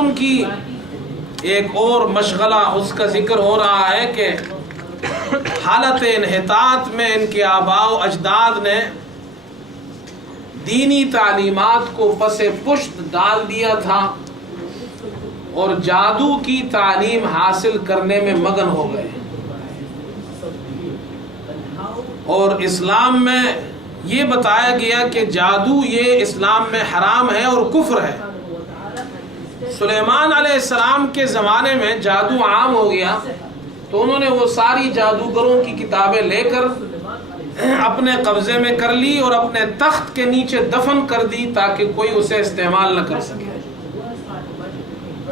ان کی ایک اور مشغلہ اس کا ذکر ہو رہا ہے کہ حالت انحطاط میں ان کے آباء و اجداد نے دینی تعلیمات کو پس پشت ڈال دیا تھا اور جادو کی تعلیم حاصل کرنے میں مگن ہو گئے، اور اسلام میں یہ بتایا گیا کہ جادو یہ اسلام میں حرام ہے اور کفر ہے۔ سلیمان علیہ السلام کے زمانے میں جادو عام ہو گیا تو انہوں نے وہ ساری جادوگروں کی کتابیں لے کر اپنے قبضے میں کر لی اور اپنے تخت کے نیچے دفن کر دی تاکہ کوئی اسے استعمال نہ کر سکے۔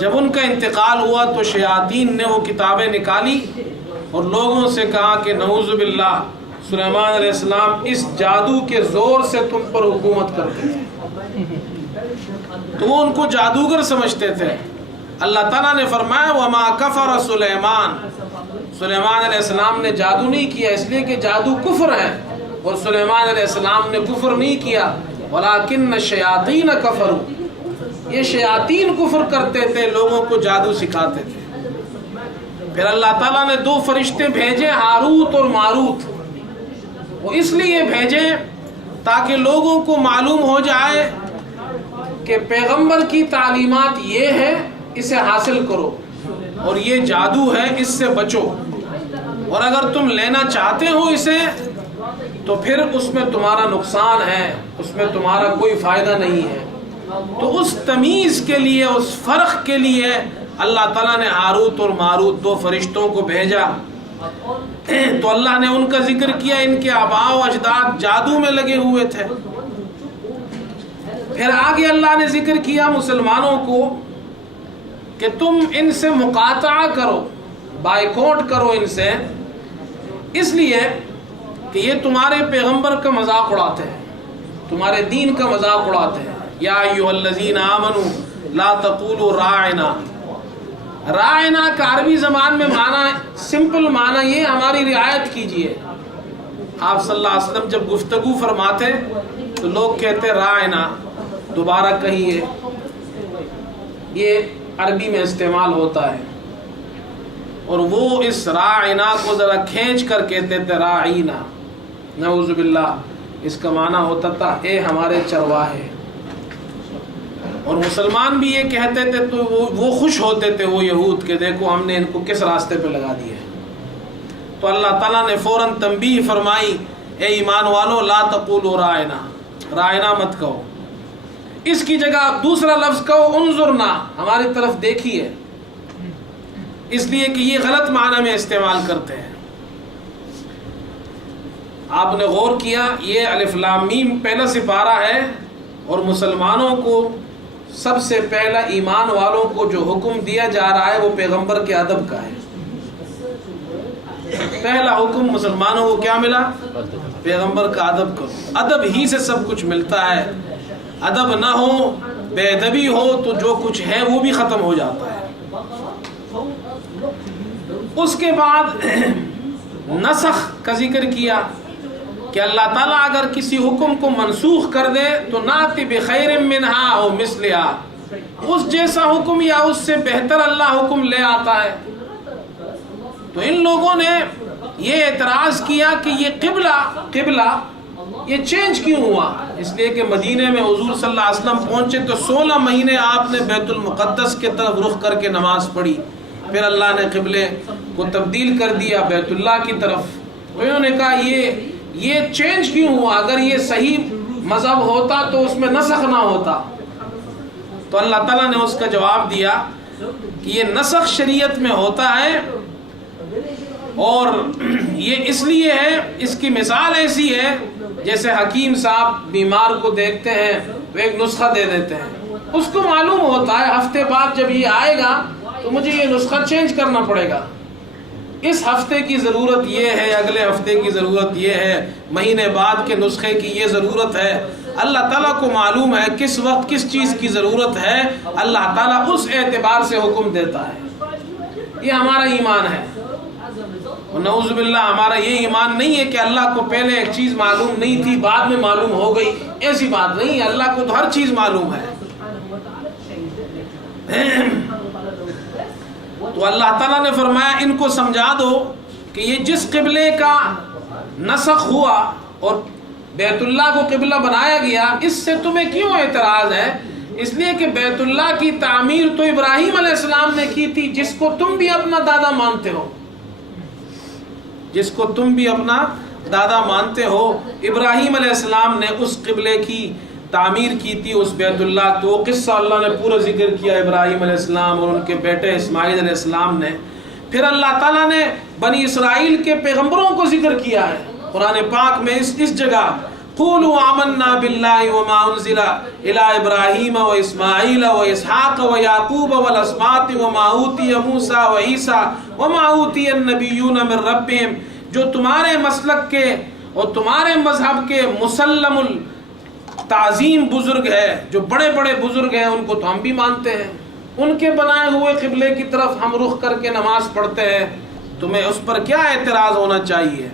جب ان کا انتقال ہوا تو شیاطین نے وہ کتابیں نکالی اور لوگوں سے کہا کہ نعوذ باللہ سلیمان علیہ السلام اس جادو کے زور سے تم پر حکومت کرتے تھے، تو وہ ان کو جادوگر سمجھتے تھے۔ اللہ تعالیٰ نے فرمایا وَمَا كَفَرَ سُلَيْمَانَ، سلیمان علیہ السلام نے جادو نہیں کیا اس لیے کہ جادو کفر ہے، اور سلیمان علیہ السلام نے کفر نہیں کیا وَلَكِنَّ الشَّيَاطِينَ كَفَرُوا، یہ شیاطین کفر کرتے تھے، لوگوں کو جادو سکھاتے تھے۔ پھر اللہ تعالیٰ نے دو فرشتے بھیجے، ہاروت اور ماروت۔ وہ اس لیے بھیجے تاکہ لوگوں کو معلوم ہو جائے کہ پیغمبر کی تعلیمات یہ ہے، اسے حاصل کرو، اور یہ جادو ہے، اس سے بچو، اور اگر تم لینا چاہتے ہو اسے تو پھر اس میں تمہارا نقصان ہے، اس میں تمہارا کوئی فائدہ نہیں ہے۔ تو اس تمیز کے لیے، اس فرق کے لیے اللہ تعالیٰ نے ہاروت اور ماروت دو فرشتوں کو بھیجا۔ تو اللہ نے ان کا ذکر کیا، ان کے آباء و اجداد جادو میں لگے ہوئے تھے۔ پھر آگے اللہ نے ذکر کیا مسلمانوں کو کہ تم ان سے مقاطعہ کرو، بائیکاٹ کرو ان سے، اس لیے کہ یہ تمہارے پیغمبر کا مذاق اڑاتے ہیں، تمہارے دین کا مذاق اڑاتے ہیں۔ یا ایھا الذین آمنوا لا تقولوا راعنا، راعنا کا عربی زبان میں معنی، سمپل معنی یہ ہماری رعایت کیجئے۔ آپ صلی اللہ علیہ وسلم جب گفتگو فرماتے تو لوگ کہتے راعنا، دوبارہ کہیے، یہ عربی میں استعمال ہوتا ہے، اور وہ اس راعنا کو ذرا کھینچ کر کہتے تھے راعینا، نعوذ باللہ اس کا معنی ہوتا تھا اے ہمارے چرواہے۔ اور مسلمان بھی یہ کہتے تھے تو وہ خوش ہوتے تھے، وہ یہود، کہ دیکھو ہم نے ان کو کس راستے پہ لگا دیا ہے۔ تو اللہ تعالیٰ نے فوراً تنبیہ فرمائی، اے ایمان والو لا تقولوا راعنا، راعنا مت کہو، اس کی جگہ آپ دوسرا لفظ کہو انظرنا، ہماری طرف دیکھیے، اس لیے کہ یہ غلط معنی میں استعمال کرتے ہیں۔ آپ نے غور کیا، یہ الف لام میم پہلا سپارہ ہے، اور مسلمانوں کو سب سے پہلا ایمان والوں کو جو حکم دیا جا رہا ہے وہ پیغمبر کے ادب کا ہے۔ پہلا حکم مسلمانوں کو کیا ملا؟ پیغمبر کا ادب کرو، ادب ہی سے سب کچھ ملتا ہے۔ ادب نہ ہو، بے ادبی ہو تو جو کچھ ہے وہ بھی ختم ہو جاتا ہے۔ اس کے بعد نسخ کا ذکر کیا کہ اللہ تعالیٰ اگر کسی حکم کو منسوخ کر دے تو ناتی بخیر منہا او مثلہا، اس جیسا حکم یا اس سے بہتر اللہ حکم لے آتا ہے۔ تو ان لوگوں نے یہ اعتراض کیا کہ یہ قبلہ یہ چینج کیوں ہوا؟ اس لیے کہ مدینے میں حضور صلی اللہ علیہ وسلم پہنچے تو 16 مہینے آپ نے بیت المقدس کے طرف رخ کر کے نماز پڑھی، پھر اللہ نے قبلے کو تبدیل کر دیا بیت اللہ کی طرف۔ تو انہوں نے کہا یہ چینج کیوں ہوا؟ اگر یہ صحیح مذہب ہوتا تو اس میں نسخ نہ ہوتا۔ تو اللہ تعالیٰ نے اس کا جواب دیا کہ یہ نسخ شریعت میں ہوتا ہے، اور یہ اس لیے ہے، اس کی مثال ایسی ہے جیسے حکیم صاحب بیمار کو دیکھتے ہیں وہ ایک نسخہ دے دیتے ہیں، اس کو معلوم ہوتا ہے ہفتے بعد جب یہ آئے گا تو مجھے یہ نسخہ چینج کرنا پڑے گا، اس ہفتے کی ضرورت یہ ہے، اگلے ہفتے کی ضرورت یہ ہے، مہینے بعد کے نسخے کی یہ ضرورت ہے۔ اللہ تعالیٰ کو معلوم ہے کس وقت کس چیز کی ضرورت ہے، اللہ تعالیٰ اس اعتبار سے حکم دیتا ہے۔ یہ ہمارا ایمان ہے، اور نعوذ باللہ ہمارا یہ ایمان نہیں ہے کہ اللہ کو پہلے ایک چیز معلوم نہیں تھی بعد میں معلوم ہو گئی، ایسی بات نہیں ہے، اللہ کو تو ہر چیز معلوم ہے۔ تو اللہ تعالیٰ نے فرمایا ان کو سمجھا دو کہ یہ جس قبلے کا نسخ ہوا اور بیت اللہ کو قبلہ بنایا گیا، اس سے تمہیں کیوں اعتراض ہے؟ اس لیے کہ بیت اللہ کی تعمیر تو ابراہیم علیہ السلام نے کی تھی، جس کو تم بھی اپنا دادا مانتے ہو، جس کو تم بھی اپنا دادا مانتے ہو۔ ابراہیم علیہ السلام نے اس قبلے کی تعمیر کی تھی، اس بیت اللہ۔ تو وہ قصہ اللہ نے پورا ذکر کیا ابراہیم علیہ السلام اور ان کے بیٹے اسماعیل علیہ السلام نے۔ پھر اللہ تعالیٰ نے بنی اسرائیل کے پیغمبروں کو ذکر کیا ہے قرآن پاک میں اس جگہ، قولوا آمنا باللہ وما انزل الی ابراہیم و اسماعیل و اسحاق و یعقوب والاسباط وما اوتی موسیٰ و عیسیٰ وما اوتی النبیون من ربہم۔ جو تمہارے مسلک کے اور تمہارے مذہب کے مسلم التعظیم بزرگ ہے، جو بڑے بڑے بزرگ ہیں، ان کو تو ہم بھی مانتے ہیں، ان کے بنائے ہوئے قبلے کی طرف ہم رخ کر کے نماز پڑھتے ہیں، تمہیں اس پر کیا اعتراض ہونا چاہیے؟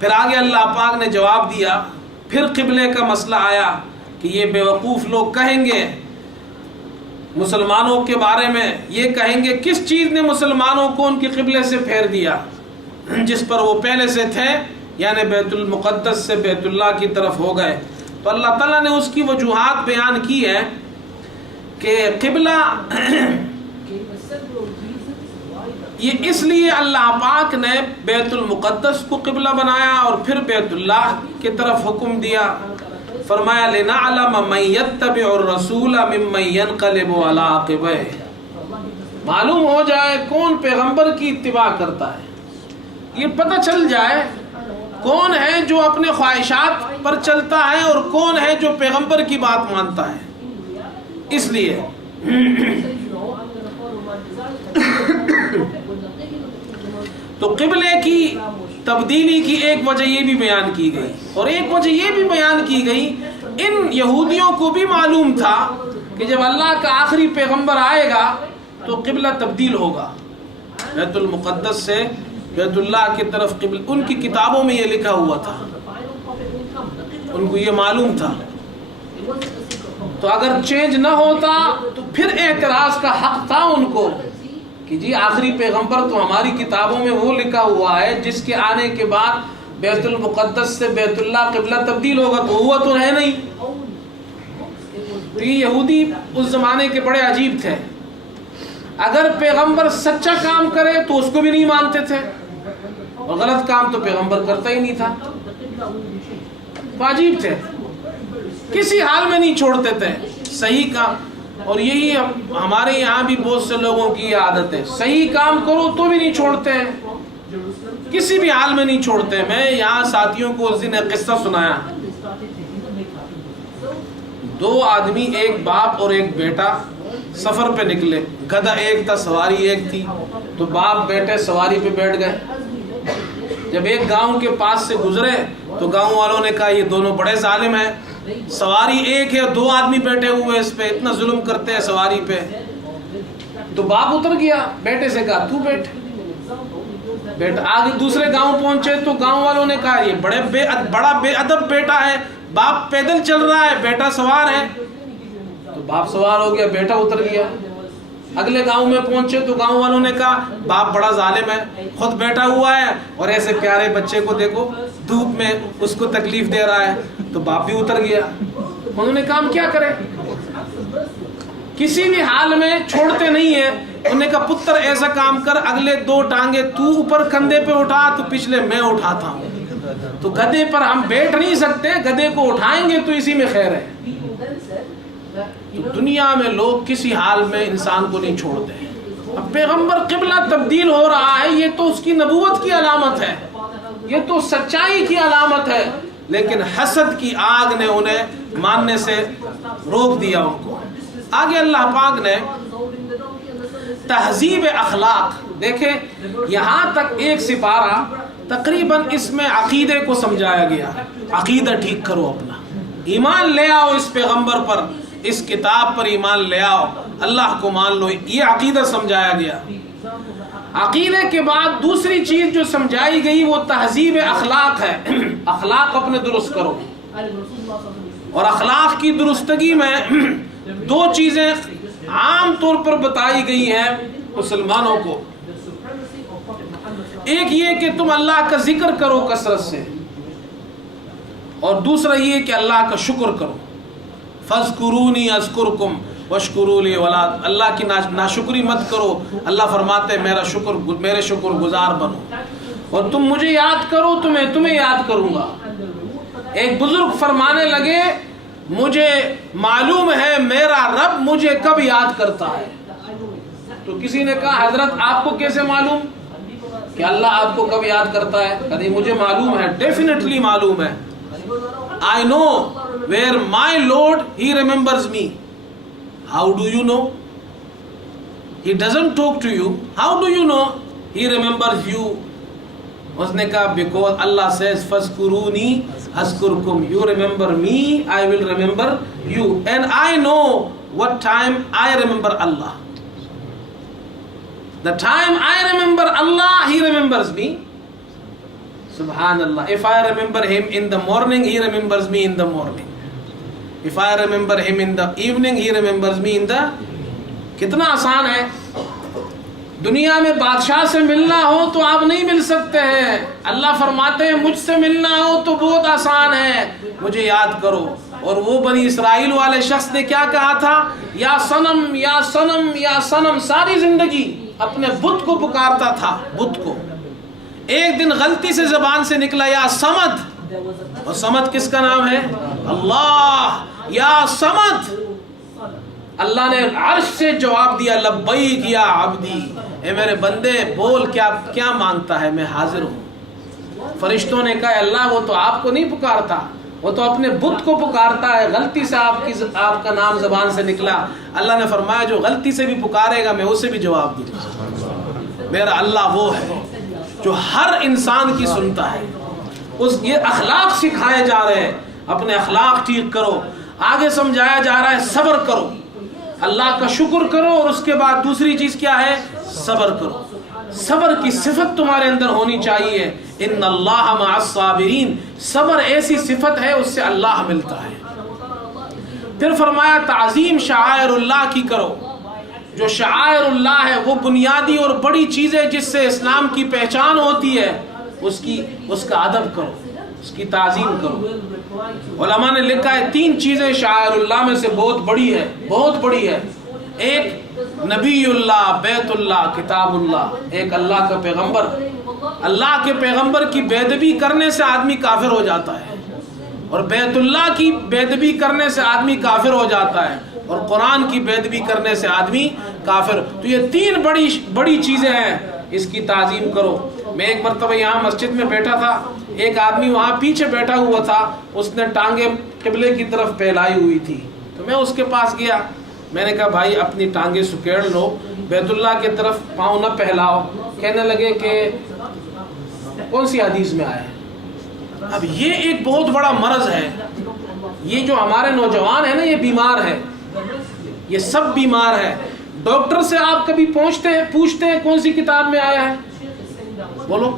پھر آگے اللہ پاک نے جواب دیا، پھر قبلے کا مسئلہ آیا کہ یہ بیوقوف لوگ کہیں گے مسلمانوں کے بارے میں، یہ کہیں گے کس چیز نے مسلمانوں کو ان کے قبلے سے پھیر دیا جس پر وہ پہلے سے تھے، یعنی بیت المقدس سے بیت اللہ کی طرف ہو گئے۔ تو اللہ تعالیٰ نے اس کی وجوہات بیان کی ہے کہ قبلہ یہ اس لیے اللہ پاک نے بیت المقدس کو قبلہ بنایا اور پھر بیت اللہ کی طرف حکم دیا۔ فرمایا لِنَعْلَمَ مَن يَتَّبِعُ الرَّسُولَ مِمَّن يَنقَلِبُ عَلَىٰ عَقِبَيْهِ، معلوم ہو جائے کون پیغمبر کی اتباع کرتا ہے، یہ پتہ چل جائے کون ہے جو اپنے خواہشات پر چلتا ہے اور کون ہے جو پیغمبر کی بات مانتا ہے۔ اس لیے تو قبلے کی تبدیلی کی ایک وجہ یہ بھی بیان کی گئی، اور ایک وجہ یہ بھی بیان کی گئی، ان یہودیوں کو بھی معلوم تھا کہ جب اللہ کا آخری پیغمبر آئے گا تو قبلہ تبدیل ہوگا، بیت المقدس سے بیت اللہ کی طرف قبلہ، ان کی کتابوں میں یہ لکھا ہوا تھا، ان کو یہ معلوم تھا۔ تو اگر چینج نہ ہوتا تو پھر اعتراض کا حق تھا ان کو کہ جی آخری پیغمبر تو ہماری کتابوں میں وہ لکھا ہوا ہے جس کے آنے کے بعد بیت المقدس سے بیت اللہ قبلہ تبدیل ہوگا، تو ہوا تو ہے نہیں۔ تو یہ یہودی اس زمانے کے بڑے عجیب تھے، اگر پیغمبر سچا کام کرے تو اس کو بھی نہیں مانتے تھے، اور غلط کام تو پیغمبر کرتا ہی نہیں تھا۔ تو عجیب تھے، کسی حال میں نہیں چھوڑتے تھے صحیح کام۔ اور یہی ہمارے یہاں بھی بہت سے لوگوں کی عادت ہے، صحیح کام کرو تو بھی نہیں چھوڑتے ہیں، کسی بھی حال میں نہیں چھوڑتے۔ میں یہاں ساتھیوں کو اس دن ایک قصہ سنایا، دو آدمی، ایک باپ اور ایک بیٹا سفر پہ نکلے، گدھا ایک تھا، سواری ایک تھی، تو باپ بیٹے سواری پہ بیٹھ گئے۔ جب ایک گاؤں کے پاس سے گزرے تو گاؤں والوں نے کہا یہ دونوں بڑے ظالم ہیں، سواری ایک ہے، دو آدمی بیٹھے ہوئے اس پہ، اتنا ظلم کرتے ہیں سواری پہ۔ تو باپ اتر گیا، بیٹے سے کہا تو بیٹھ۔ بیٹا آگے دوسرے گاؤں پہنچے تو گاؤں والوں نے کہا یہ بڑا بے ادب بیٹا ہے، باپ پیدل چل رہا ہے، بیٹا سوار ہے۔ تو باپ سوار ہو گیا، بیٹا اتر گیا۔ اگلے گاؤں میں پہنچے تو گاؤں والوں نے کہا باپ بڑا ظالم ہے، خود بیٹھا ہوا ہے اور ایسے پیارے بچے کو دیکھو دھوپ میں اس کو تکلیف دے رہا ہے۔ تو باپ بھی اتر گیا۔ انہوں نے کہا ہم کیا کریں، کسی بھی حال میں چھوڑتے نہیں ہیں۔ انہوں نے کہا پتر ایسا کام کر، اگلے دو ٹانگیں تو اوپر کندھے پہ اٹھا تو پچھلے میں اٹھاتا ہوں۔ تو گدھے پر ہم بیٹھ نہیں سکتے، گدھے کو اٹھائیں گے تو اسی میں خیر ہے۔ تو دنیا میں لوگ کسی حال میں انسان کو نہیں چھوڑتے۔ اب پیغمبر قبلہ تبدیل ہو رہا ہے، یہ تو اس کی نبوت کی علامت ہے، یہ تو سچائی کی علامت ہے، لیکن حسد کی آگ نے انہیں ماننے سے روک دیا ان کو۔ آگے اللہ پاک نے تہذیب اخلاق، دیکھیں یہاں تک ایک سپارہ تقریباً اس میں عقیدے کو سمجھایا گیا، عقیدہ ٹھیک کرو اپنا، ایمان لے آؤ اس پیغمبر پر، اس کتاب پر ایمان لے آؤ، اللہ کو مان لو، یہ عقیدہ سمجھایا گیا۔ عقیدے کے بعد دوسری چیز جو سمجھائی گئی وہ تہذیب اخلاق ہے، اخلاق اپنے درست کرو۔ اور اخلاق کی درستگی میں دو چیزیں عام طور پر بتائی گئی ہیں، مسلمانوں کو. ایک یہ کہ تم اللہ کا ذکر کرو کثرت سے، اور دوسرا یہ کہ اللہ کا شکر کرو. فاذکرونی اذکرکم واشکروا لی ولا، اللہ کی ناشکری مت کرو. اللہ فرماتے ہیں میرے شکر گزار بنو، اور تم مجھے یاد کرو تو میں تمہیں یاد کروں گا. ایک بزرگ فرمانے لگے مجھے معلوم ہے میرا رب مجھے کب یاد کرتا ہے. تو کسی نے کہا حضرت آپ کو کیسے معلوم کہ اللہ آپ کو کب یاد کرتا ہے؟ کہتے مجھے معلوم ہے، ڈیفینیٹلی معلوم ہے. I know where my Lord he remembers me. How do you know? He doesn't talk to you. How do you know he remembers you? اس نے کہا because Allah says فَاذْكُرُونِي أَذْكُرْكُمْ. You remember me, I will remember you. And I know what time I remember Allah. The time I remember Allah, He remembers me. Subhanallah. If I remember Him in the morning, He remembers me in the morning. If I remember Him in the evening, He remembers me in the... کتنا آسان ہے. دنیا میں بادشاہ سے ملنا ہو تو آپ نہیں مل سکتے ہیں. اللہ فرماتے ہیں مجھ سے ملنا ہو تو بہت آسان ہے، مجھے یاد کرو. اور وہ بنی اسرائیل والے شخص نے کیا کہا تھا؟ یا صنم یا صنم یا صنم. ساری زندگی اپنے بت کو پکارتا تھا، بت کو. ایک دن غلطی سے زبان سے نکلا یا صمد. اور صمد کس کا نام ہے؟ اللہ. یا صمد. اللہ نے عرش سے جواب دیا لبیک یا عبدی. اے میرے بندے بول کیا مانگتا ہے، میں حاضر ہوں. فرشتوں نے کہا اللہ وہ تو آپ کو نہیں پکارتا، وہ تو اپنے بت کو پکارتا ہے. غلطی سے آپ کا نام زبان سے نکلا. اللہ نے فرمایا جو غلطی سے بھی پکارے گا میں اسے بھی جواب دوں گا. میرا اللہ وہ ہے جو ہر انسان کی سنتا ہے. یہ اخلاق سکھائے جا رہے ہیں. اپنے اخلاق ٹھیک کرو. آگے سمجھایا جا رہا ہے صبر کرو، اللہ کا شکر کرو، اور اس کے بعد دوسری چیز کیا ہے؟ صبر کرو. صبر کی صفت تمہارے اندر ہونی چاہیے. ان اللہ مع الصابرین. صبر ایسی صفت ہے اس سے اللہ ملتا ہے. پھر فرمایا تعظیم شعائر اللہ کی کرو. جو شعائر اللہ ہے وہ بنیادی اور بڑی چیزیں جس سے اسلام کی پہچان ہوتی ہے، اس کا ادب کرو، اس کی تعظیم کرو. علماء نے لکھا ہے 3 چیزیں شعائر اللہ میں سے بہت بڑی ہے. ایک نبی اللہ، بیت اللہ، کتاب اللہ. ایک اللہ کا پیغمبر. اللہ کے پیغمبر کی بے ادبی کرنے سے آدمی کافر ہو جاتا ہے، اور بیت اللہ کی بے ادبی کرنے سے آدمی کافر ہو جاتا ہے، اور قرآن کی بے ادبی کرنے سے آدمی کافر. تو یہ 3 بڑی چیزیں ہیں، اس کی تعظیم کرو. میں ایک مرتبہ یہاں مسجد میں بیٹھا تھا، ایک آدمی وہاں پیچھے بیٹھا ہوا تھا، اس نے ٹانگیں قبلے کی طرف پھیلائی ہوئی تھی. تو میں اس کے پاس گیا، میں نے کہا بھائی اپنی ٹانگیں سکیڑ لو، بیت اللہ کی طرف پاؤں نہ پھیلاؤ. کہنے لگے کہ کون سی حدیث میں آیا ہے؟ اب یہ ایک بہت بڑا مرض ہے. یہ جو ہمارے نوجوان ہیں نا، یہ بیمار ہے، یہ سب بیمار ہے. ڈاکٹر سے آپ کبھی پوچھتے ہیں کون سی کتاب میں آیا ہے؟ بولو.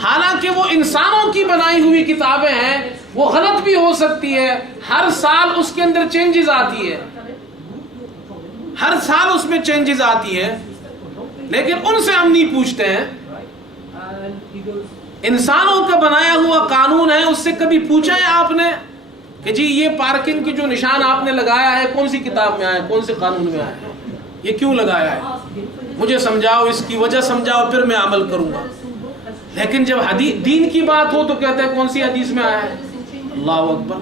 حالانکہ وہ انسانوں کی بنائی ہوئی کتابیں ہیں، وہ غلط بھی ہو سکتی ہے. ہر سال اس کے اندر چینجز آتی ہے، ہر سال اس میں چینجز آتی ہے، لیکن ان سے ہم نہیں پوچھتے ہیں. انسانوں کا بنایا ہوا قانون ہے، اس سے کبھی پوچھا ہے آپ نے کہ جی یہ پارکنگ کی جو نشان آپ نے لگایا ہے کون سی کتاب میں آیا ہے، کون سے قانون میں آیا ہے، یہ کیوں لگایا ہے؟ مجھے سمجھاؤ، اس کی وجہ سمجھاؤ، پھر میں عمل کروں گا. لیکن جب دین کی بات ہو تو کہتے ہیں کون سی حدیث میں آیا ہے. اللہ اکبر.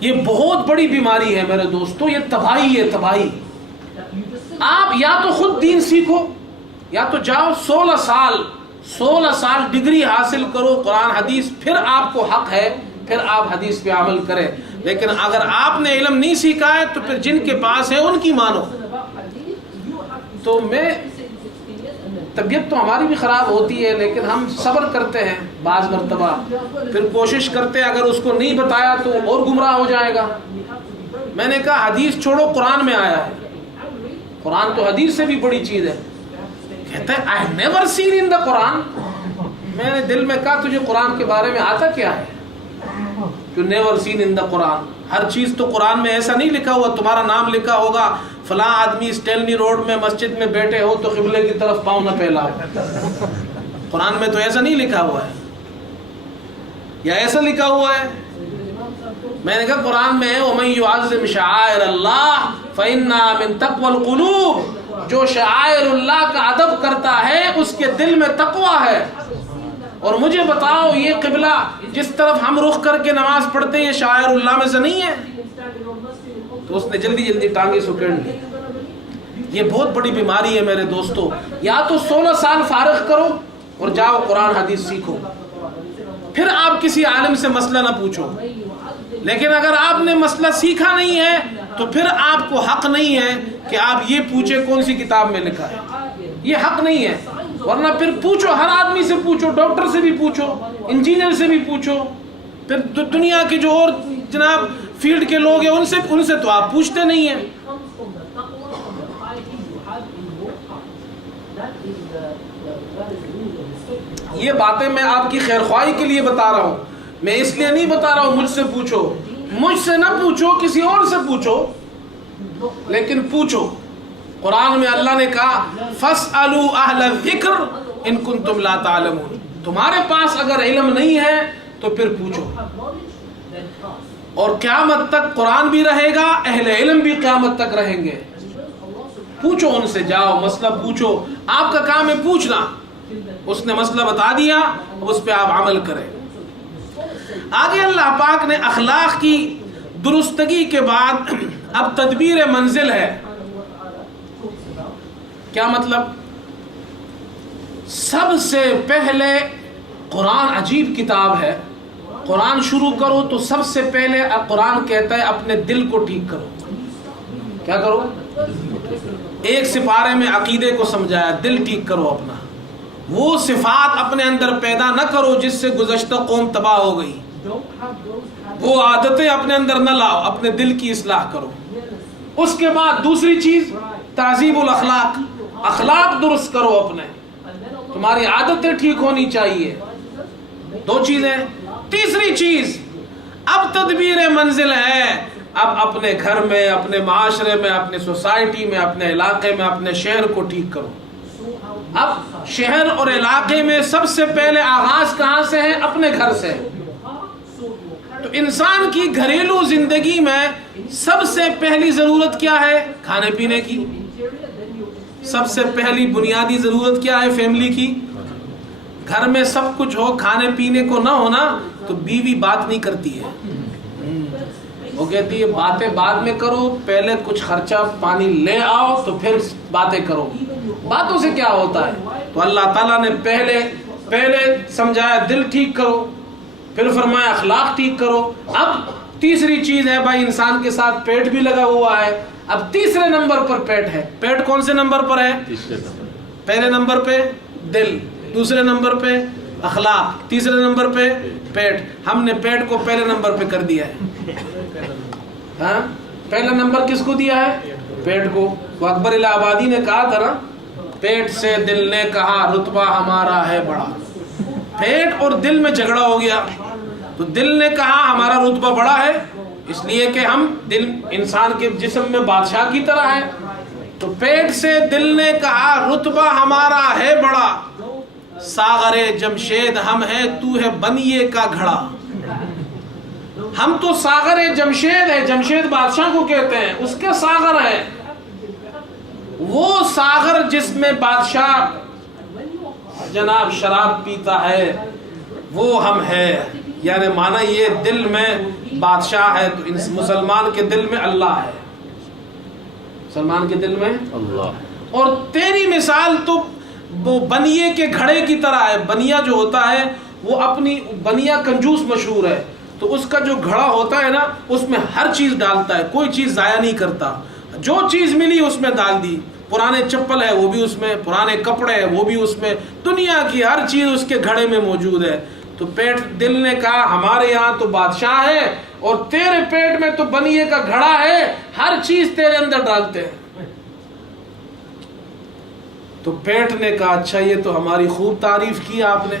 یہ بہت بڑی بیماری ہے میرے دوستو، یہ تباہی ہے، تباہی. آپ یا تو خود دین سیکھو، یا تو جاؤ 16 سال ڈگری حاصل کرو قرآن حدیث، پھر آپ کو حق ہے، پھر آپ حدیث پہ عمل کریں. لیکن اگر آپ نے علم نہیں سیکھا ہے تو پھر جن کے پاس ہے ان کی مانو. تو طبیعت تو ہماری بھی خراب ہوتی ہے، لیکن ہم صبر کرتے ہیں بعض مرتبہ، پھر کوشش کرتے ہیں اگر اس کو نہیں بتایا تو اور گمراہ ہو جائے گا. میں نے کہا حدیث چھوڑو، قرآن میں آیا ہے. قرآن تو حدیث سے بھی بڑی چیز ہے. کہتا ہے I never seen in the قرآن. میں نے دل میں کہا تجھے قرآن کے بارے میں آتا کیا ہے؟ You never seen in the قرآن. ہر چیز تو قرآن میں ایسا نہیں لکھا ہوا تمہارا نام لکھا ہوگا فلاں آدمی اسٹینلی روڈ میں مسجد میں بیٹھے ہو تو قبلے کی طرف پاؤں نہ پھیلاؤ. قرآن میں تو ایسا نہیں لکھا ہوا ہے. یا ایسا لکھا ہوا ہے؟ میں نے کہا قرآن میں ہے وَمَن يُعَظِّمْ شَعَائِرَ اللَّهِ فَإِنَّهَا مِن تَقْوَى الْقُلُوبِ. جو شعائر اللہ کا ادب کرتا ہے اس کے دل میں تقوی ہے. اور مجھے بتاؤ یہ قبلہ جس طرف ہم رخ کر کے نماز پڑھتے ہیں یہ شعائر اللہ میں سے نہیں ہے؟ تو اس نے جلدی جلدی ٹانگیں سکیڑ لی. یہ بہت بڑی بیماری ہے میرے دوستو. یا تو 16 سال فارغ کرو اور جاؤ قرآن حدیث سیکھو, پھر آپ کسی عالم سے مسئلہ نہ پوچھو. لیکن اگر آپ نے مسئلہ سیکھا نہیں ہے تو پھر آپ کو حق نہیں ہے کہ آپ یہ پوچھے کون سی کتاب میں لکھا ہے. یہ حق نہیں ہے. ورنہ پھر پوچھو, ہر آدمی سے پوچھو, ڈاکٹر سے بھی پوچھو, انجینئر سے بھی پوچھو, پھر دنیا کے جو اور جناب فیلڈ کے لوگ ہیں ان سے تو آپ پوچھتے نہیں ہیں. یہ باتیں میں آپ کی خیر خواہی کے لیے بتا رہا ہوں. میں اس لیے نہیں بتا رہا ہوں مجھ سے پوچھو. مجھ سے نہ پوچھو, کسی اور سے پوچھو, لیکن پوچھو. قرآن میں اللہ نے کہا فَاسْأَلُوا أَهْلَ الذِّكْرِ إِن كُنتُمْ لَا تَعْلَمُونَ. تمہارے پاس اگر علم نہیں ہے تو پھر پوچھو. اور قیامت تک قرآن بھی رہے گا, اہل علم بھی قیامت تک رہیں گے. پوچھو ان سے, جاؤ مسئلہ پوچھو. آپ کا کام ہے پوچھنا. اس نے مسئلہ بتا دیا, اس پہ آپ عمل کریں. آگے اللہ پاک نے اخلاق کی درستگی کے بعد اب تدبیر منزل ہے. کیا مطلب؟ سب سے پہلے قرآن عجیب کتاب ہے. قرآن شروع کرو تو سب سے پہلے قرآن کہتا ہے اپنے دل کو ٹھیک کرو. کیا کرو؟ ایک سپارے میں عقیدے کو سمجھایا, دل ٹھیک کرو اپنا. وہ صفات اپنے اندر پیدا نہ کرو جس سے گزشتہ قوم تباہ ہو گئی. وہ عادتیں اپنے اندر نہ لاؤ, اپنے دل کی اصلاح کرو. اس کے بعد دوسری چیز تہذیب الاخلاق, اخلاق درست کرو اپنے. تمہاری عادتیں ٹھیک ہونی چاہیے. 2 چیزیں. تیسری چیز اب تدبیر منزل ہے. اب اپنے گھر میں, اپنے معاشرے میں, اپنے سوسائٹی میں, اپنے علاقے میں, اپنے شہر کو ٹھیک کرو. اب شہر اور علاقے میں سب سے پہلے آغاز کہاں سے ہے؟ اپنے گھر سے. تو انسان کی گھریلو زندگی میں سب سے پہلی ضرورت کیا ہے؟ کھانے پینے کی. سب سے پہلی بنیادی ضرورت کیا ہے فیملی کی؟ گھر میں سب کچھ ہو, کھانے پینے کو نہ ہونا تو بیوی بات نہیں کرتی ہے. وہ کہتی ہے باتیں بعد میں کرو, پہلے کچھ خرچہ پانی لے آؤ تو پھر باتیں کرو. باتوں سے کیا ہوتا ہے؟ تو اللہ تعالیٰ نے پہلے سمجھایا دل ٹھیک کرو, پھر فرمایا اخلاق ٹھیک کرو. اب تیسری چیز ہے بھائی, انسان کے ساتھ پیٹ بھی لگا ہوا ہے. اب تیسرے نمبر پر پیٹ ہے. پیٹ کون سے نمبر پر ہے؟ پہلے نمبر پہ دل, دوسرے نمبر پہ اخلاق, تیسرے نمبر پہ پیٹ. ہم نے پیٹ کو پہلے نمبر پہ کر دیا ہے. ہاں, پہلا نمبر کس کو دیا ہے؟ پیٹ کو. وہ اکبر الہ آبادی نے کہا تھا نا, پیٹ سے دل نے کہا رتبہ ہمارا ہے بڑا. پیٹ اور دل میں جھگڑا ہو گیا تو دل نے کہا ہمارا رتبہ بڑا ہے اس لیے کہ ہم دل انسان کے جسم میں بادشاہ کی طرح ہے. تو پیٹ سے دل نے کہا رتبہ ہمارا ہے بڑا, ساغر جمشید ہم ہیں تو ہے بنیے کا گھڑا. ہم تو ساغر جمشید ہے, جمشید بادشاہ کو کہتے ہیں, اس کے ساغر ہے. وہ ساغر جس میں بادشاہ جناب شراب پیتا ہے وہ ہم ہے. یعنی معنی یہ دل میں بادشاہ ہے تو مسلمان کے دل میں اللہ ہے. مسلمان کے دل میں اللہ. اور تیری مثال تو وہ بنیے کے گھڑے کی طرح ہے. بنیا جو ہوتا ہے وہ اپنی بنیا کنجوس مشہور ہے, تو اس کا جو گھڑا ہوتا ہے نا اس میں ہر چیز ڈالتا ہے, کوئی چیز ضائع نہیں کرتا. جو چیز ملی اس میں ڈال دی. پرانے چپل ہے وہ بھی اس میں, پرانے کپڑے ہے وہ بھی اس میں, دنیا کی ہر چیز اس کے گھڑے میں موجود ہے. تو پیٹ دل نے کہا ہمارے یہاں تو بادشاہ ہے اور تیرے پیٹ میں تو بنیے کا گھڑا ہے, ہر چیز تیرے اندر ڈالتے ہیں. تو پیٹ نے کہا اچھا یہ تو ہماری خوب تعریف کی آپ نے.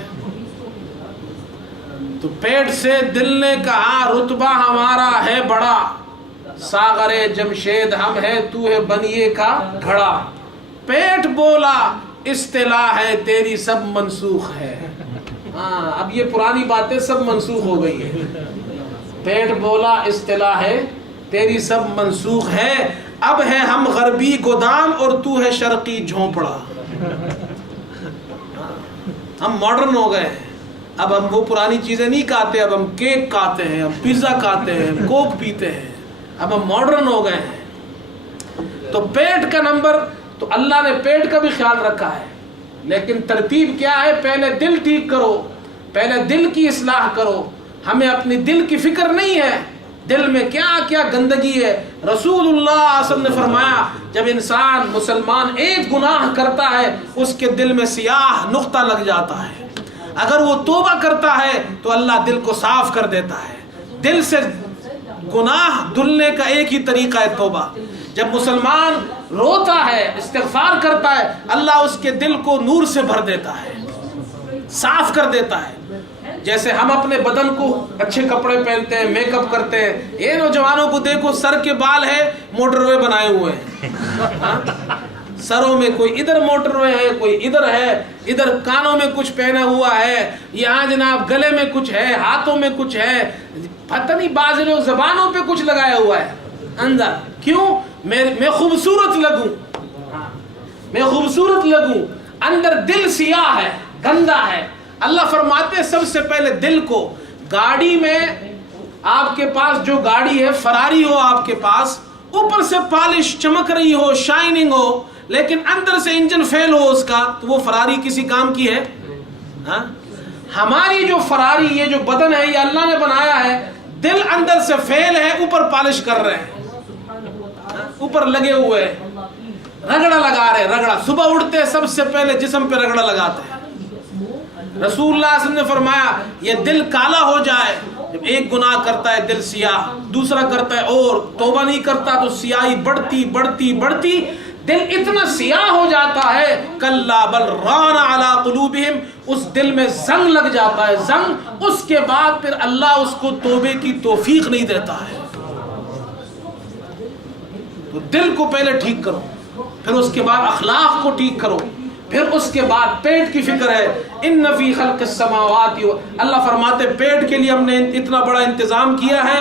تو پیٹ سے دل نے کہا رتبہ ہمارا ہے بڑا، ساغر جمشید ہم ہے تو ہے بنیے کا گھڑا، پیٹ بولا اصطلاح ہے تیری سب منسوخ ہے۔ ہاں اب یہ پرانی باتیں سب منسوخ ہو گئی ہے، پیٹ بولا اصطلاح ہے تیری سب منسوخ ہے، اب ہے ہم غربی گودام اور تو ہے شرقی جھونپڑا۔ ہم ماڈرن ہو گئے ہیں، اب ہم وہ پرانی چیزیں نہیں کھاتے، اب ہم کیک کھاتے ہیں، ہم پیزا کھاتے ہیں، ہم کوک پیتے ہیں، اب ہم ماڈرن ہو گئے ہیں۔ تو پیٹ کا نمبر، تو اللہ نے پیٹ کا بھی خیال رکھا ہے، لیکن ترتیب کیا ہے؟ پہلے دل ٹھیک کرو، پہلے دل کی اصلاح کرو۔ ہمیں اپنی دل کی فکر نہیں ہے، دل میں کیا کیا گندگی ہے۔ رسول اللہ صلی اللہ علیہ وسلم نے فرمایا جب انسان مسلمان ایک گناہ کرتا ہے اس کے دل میں سیاہ نقطہ لگ جاتا ہے، اگر وہ توبہ کرتا ہے تو اللہ دل کو صاف کر دیتا ہے۔ دل سے گناہ دھلنے کا ایک ہی طریقہ ہے توبہ۔ جب مسلمان روتا ہے، استغفار کرتا ہے، اللہ اس کے دل کو نور سے بھر دیتا ہے، صاف کر دیتا ہے۔ جیسے ہم اپنے بدن کو اچھے کپڑے پہنتے ہیں، میک اپ کرتے ہیں، یہ نوجوانوں کو دیکھو سر کے بال ہے موٹر وے بنائے ہوئے ہیں، سروں میں کوئی ادھر موٹر وے ہے، کوئی ادھر ہے، ادھر کانوں میں کچھ پہنا ہوا ہے، یہاں جناب گلے میں کچھ ہے، ہاتھوں میں کچھ ہے، پتہ نہیں بعض لوگ زبانوں پہ کچھ لگایا ہوا ہے اندر۔ کیوں؟ میں خوبصورت لگوں، میں خوبصورت لگوں، اندر دل سیاہ ہے، گندا ہے۔ اللہ فرماتے ہیں سب سے پہلے دل کو، گاڑی میں آپ کے پاس جو گاڑی ہے، فراری ہو آپ کے پاس، اوپر سے پالش چمک رہی ہو، شائننگ ہو، لیکن اندر سے انجن فیل ہو اس کا، تو وہ فراری کسی کام کی ہے؟ ہاں؟ ہماری جو فراری، یہ جو بدن ہے یہ اللہ نے بنایا ہے، دل اندر سے فیل ہے، اوپر پالش کر رہے ہیں، اوپر لگے ہوئے ہیں، رگڑا لگا رہے ہیں، رگڑا۔ صبح اٹھتے سب سے پہلے جسم پہ رگڑا لگاتے ہیں۔ رسول اللہ صلی اللہ علیہ وسلم نے فرمایا یہ دل کالا ہو جائے، جب ایک گناہ کرتا ہے دل سیاہ، دوسرا کرتا ہے اور توبہ نہیں کرتا تو سیاہی بڑھتی بڑھتی بڑھتی، دل اتنا سیاہ ہو جاتا ہے، کلا بل ران علی قلوبہم، اس دل میں زنگ لگ جاتا ہے، زنگ۔ اس کے بعد پھر اللہ اس کو توبے کی توفیق نہیں دیتا ہے۔ تو دل کو پہلے ٹھیک کرو، پھر اس کے بعد اخلاق کو ٹھیک کرو، پھر اس کے بعد پیٹ کی فکر ہے۔ ان فی خلق السماوات، اللہ فرماتے پیٹ کے لیے ہم نے اتنا بڑا انتظام کیا ہے،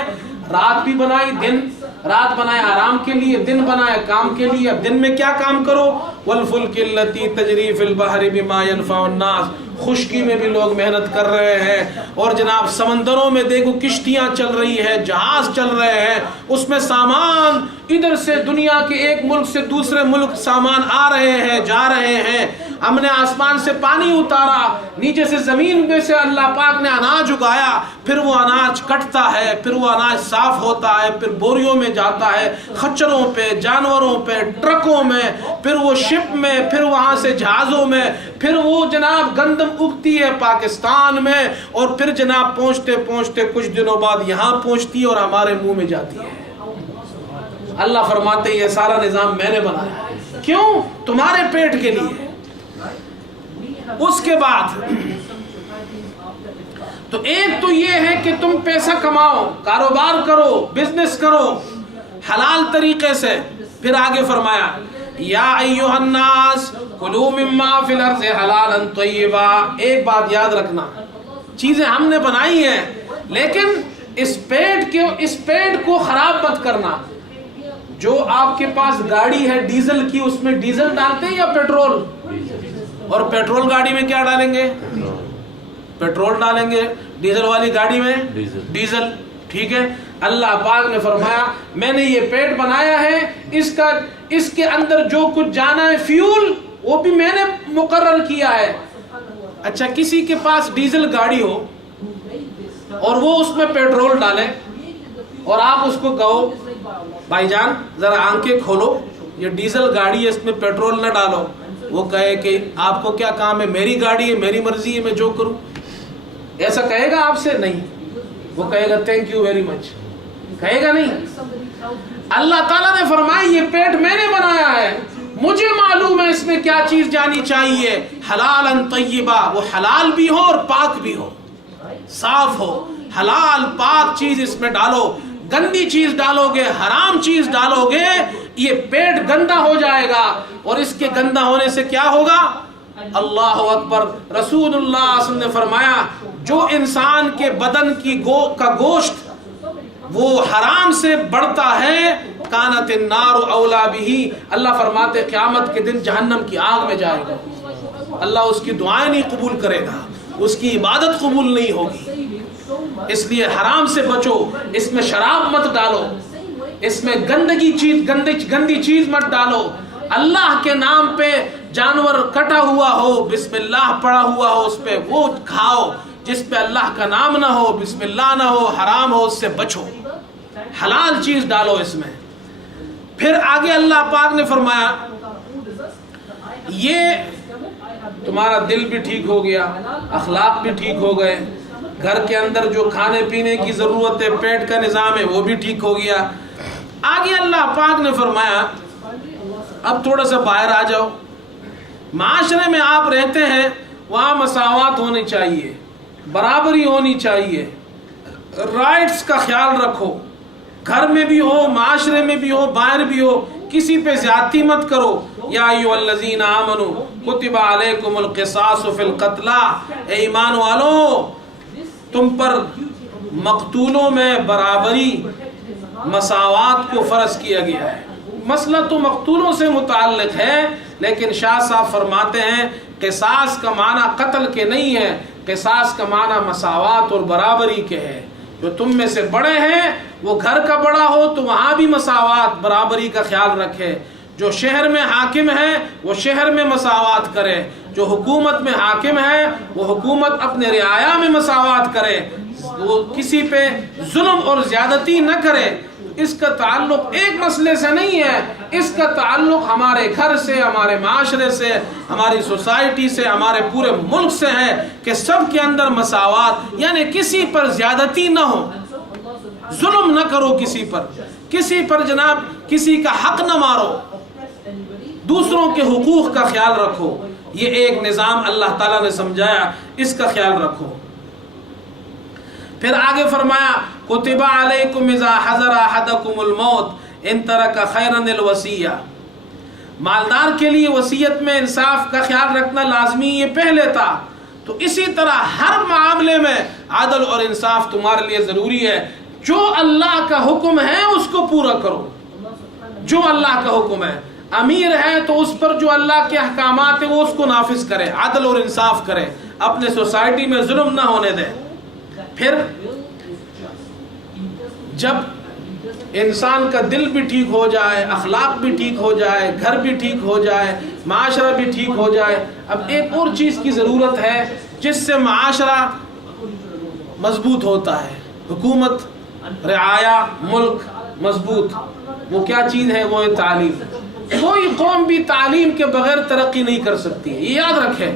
رات بھی بنائی، دن رات بنایا آرام کے لیے، دن بنایا کام کے لیے۔ اب دن میں کیا کام کرو؟ والفلک التی تجری فی البحر بما ینفع الناس، خشکی میں بھی لوگ محنت کر رہے ہیں، اور جناب سمندروں میں دیکھو کشتیاں چل رہی ہے، جہاز چل رہے ہیں، اس میں سامان ادھر سے دنیا کے ایک ملک سے دوسرے ملک سامان آ رہے ہیں، جا رہے ہیں۔ ہم نے آسمان سے پانی اتارا، نیچے سے زمین میں سے اللہ پاک نے اناج اگایا، پھر وہ اناج کٹتا ہے، پھر وہ اناج صاف ہوتا ہے، پھر بوریوں میں جاتا ہے، خچروں پہ، جانوروں پہ، ٹرکوں میں، پھر وہ شپ میں، پھر وہاں سے جہازوں میں، پھر وہ جناب گندم اگتی ہے پاکستان میں، اور پھر جناب پہنچتے پہنچتے کچھ دنوں بعد یہاں پہنچتی ہے اور ہمارے منہ میں جاتی ہے۔ اللہ فرماتے یہ سارا نظام میں نے بنایا ہے، کیوں؟ تمہارے پیٹ کے لیے۔ اس کے بعد تو ایک تو یہ ہے کہ تم پیسہ کماؤ، کاروبار کرو، بزنس کرو حلال طریقے سے۔ پھر آگے فرمایا یا ایھا الناس کلوا مما فی الارض حلالا طیبا۔ ایک بات یاد رکھنا، چیزیں ہم نے بنائی ہیں، لیکن اس پیٹ کو خراب مت کرنا۔ جو آپ کے پاس گاڑی ہے ڈیزل کی، اس میں ڈیزل ڈالتے ہیں یا پیٹرول؟ اور پیٹرول گاڑی میں کیا ڈالیں گے؟ پیٹرول ڈالیں گے۔ ڈیزل والی گاڑی میں ڈیزل، ٹھیک ہے۔ اللہ پاک نے فرمایا میں نے یہ پیٹ بنایا ہے، اس کے اندر جو کچھ جانا ہے فیول وہ بھی میں نے مقرر کیا ہے۔ اچھا کسی کے پاس ڈیزل گاڑی ہو اور وہ اس میں پیٹرول ڈالے، اور آپ اس کو کہو بھائی جان ذرا آنکھیں کھولو، یہ ڈیزل گاڑی ہے اس میں پیٹرول نہ ڈالو، وہ کہے کہ آپ کو کیا کام ہے، میری گاڑی ہے، میری مرضی ہے، میں جو کروں، ایسا کہے گا آپ سے؟ نہیں، وہ کہے گا تھینک یو ویری مچ، کہے گا نہیں۔ اللہ تعالیٰ نے فرمایا یہ پیٹ میں نے بنایا ہے، مجھے معلوم ہے اس میں کیا چیز جانی چاہیے، حلالا طیبا، وہ حلال بھی ہو اور پاک بھی ہو، صاف ہو، حلال پاک چیز اس میں ڈالو. گندی چیز ڈالو گے، حرام چیز ڈالو گے، یہ پیٹ گندا ہو جائے گا، اور اس کے گندا ہونے سے کیا ہوگا؟ اللہ اکبر. رسول اللہ صلی اللہ علیہ وسلم نے فرمایا جو انسان کے بدن کا گوشت وہ حرام سے بڑھتا ہے، کانت النار اولا بہ، اللہ فرماتے قیامت کے دن جہنم کی آگ میں جائے گا. اللہ اس کی دعائیں نہیں قبول کرے گا، اس کی عبادت قبول نہیں ہوگی. اس لیے حرام سے بچو. اس میں شراب مت ڈالو، اس میں گندی چیز مت ڈالو. اللہ کے نام پہ جانور کٹا ہوا ہو، بسم اللہ پڑا ہوا ہو اس پہ، وہ کھاؤ. جس پہ اللہ کا نام نہ ہو، بسم اللہ نہ ہو، حرام ہو، اس سے بچو. حلال چیز ڈالو اس میں. پھر آگے اللہ پاک نے فرمایا یہ تمہارا دل بھی ٹھیک ہو گیا، اخلاق بھی ٹھیک ہو گئے، گھر کے اندر جو کھانے پینے کی ضرورت ہے، پیٹ کا نظام ہے، وہ بھی ٹھیک ہو گیا. آگے اللہ پاک نے فرمایا اب تھوڑا سا باہر آ جاؤ. معاشرے میں آپ رہتے ہیں، وہاں مساوات ہونی چاہیے، برابری ہونی چاہیے، رائٹس کا خیال رکھو. گھر میں بھی ہو، معاشرے میں بھی ہو، باہر بھی ہو، کسی پہ زیادتی مت کرو. یا ایھا الذین آمنوا کتب علیکم القصاص فی القتلی، اے ایمان والو تم پر مقتولوں میں برابری، مساوات کو فرض کیا گیا ہے. مسئلہ تو مقتولوں سے متعلق ہے، لیکن شاہ صاحب فرماتے ہیں قصاص کا معنی قتل کے نہیں ہے، قصاص کا معنی مساوات اور برابری کے ہے. جو تم میں سے بڑے ہیں وہ گھر کا بڑا ہو تو وہاں بھی مساوات برابری کا خیال رکھے. جو شہر میں حاکم ہے وہ شہر میں مساوات کرے، جو حکومت میں حاکم ہے وہ حکومت اپنے رعایا میں مساوات کرے، وہ کسی پہ ظلم اور زیادتی نہ کرے. اس کا تعلق ایک مسئلے سے نہیں ہے، اس کا تعلق ہمارے گھر سے، ہمارے معاشرے سے، ہماری سوسائٹی سے، ہمارے پورے ملک سے ہے کہ سب کے اندر مساوات، یعنی کسی پر زیادتی نہ ہو، ظلم نہ کرو کسی پر جناب کسی کا حق نہ مارو، دوسروں کے حقوق کا خیال رکھو. یہ ایک نظام اللہ تعالیٰ نے سمجھایا، اس کا خیال رکھو. پھر آگے فرمایا کتب علیکم اذا حضر احدکم الموت ان ترک خیرا الوصیہ. مالدار کے لیے وصیت میں انصاف کا خیال رکھنا لازمی، یہ پہلے تھا. تو اسی طرح ہر معاملے میں عدل اور انصاف تمہارے لیے ضروری ہے. جو اللہ کا حکم ہے اس کو پورا کرو، جو اللہ کا حکم ہے. امیر ہے تو اس پر جو اللہ کے احکامات ہیں وہ اس کو نافذ کرے، عدل اور انصاف کرے، اپنے سوسائٹی میں ظلم نہ ہونے دے. پھر جب انسان کا دل بھی ٹھیک ہو جائے، اخلاق بھی ٹھیک ہو جائے، گھر بھی ٹھیک ہو جائے، معاشرہ بھی ٹھیک ہو جائے، اب ایک اور چیز کی ضرورت ہے جس سے معاشرہ مضبوط ہوتا ہے، حکومت، رعایا، ملک مضبوط. وہ کیا چیز ہے؟ وہ تعلیم. کوئی قوم بھی تعلیم کے بغیر ترقی نہیں کر سکتی. یہ یاد رکھیں.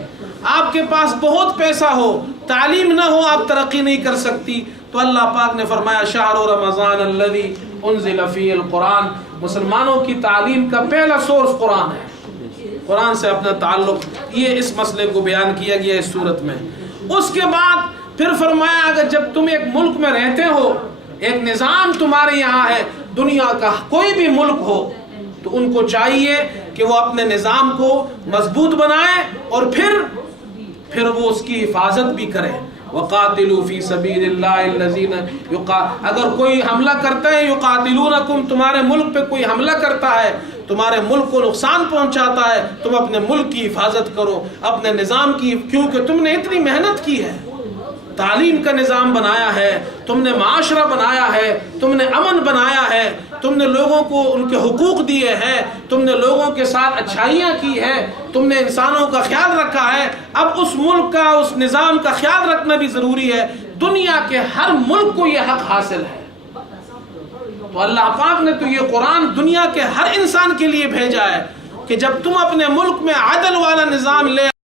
آپ کے پاس بہت پیسہ ہو، تعلیم نہ ہو، آپ ترقی نہیں کر سکتی. تو اللہ پاک نے فرمایا شہر رمضان الذی انزل فیہ القرآن. مسلمانوں کی تعلیم کا پہلا سورس قرآن ہے، قرآن سے اپنا تعلق. یہ اس مسئلے کو بیان کیا گیا اس صورت میں. اس کے بعد پھر فرمایا اگر جب تم ایک ملک میں رہتے ہو، ایک نظام تمہارے یہاں ہے، دنیا کا کوئی بھی ملک ہو، تو ان کو چاہیے کہ وہ اپنے نظام کو مضبوط بنائے اور پھر وہ اس کی حفاظت بھی کرے. وَقَاتِلُوا فِي سَبِيلِ اللَّهِ الَّذِينَ اگر کوئی حملہ کرتا ہے يُقَاتِلُونَكُمْ، تمہارے ملک پہ کوئی حملہ کرتا ہے، تمہارے ملک کو نقصان پہنچاتا ہے، تم اپنے ملک کی حفاظت کرو، اپنے نظام کی، کیونکہ تم نے اتنی محنت کی ہے، تعلیم کا نظام بنایا ہے، تم نے معاشرہ بنایا ہے، تم نے امن بنایا ہے، تم نے لوگوں کو ان کے حقوق دیے ہیں، تم نے لوگوں کے ساتھ اچھائیاں کی ہیں، تم نے انسانوں کا خیال رکھا ہے. اب اس ملک کا، اس نظام کا خیال رکھنا بھی ضروری ہے. دنیا کے ہر ملک کو یہ حق حاصل ہے. تو اللہ پاک نے تو یہ قرآن دنیا کے ہر انسان کے لیے بھیجا ہے کہ جب تم اپنے ملک میں عدل والا نظام لے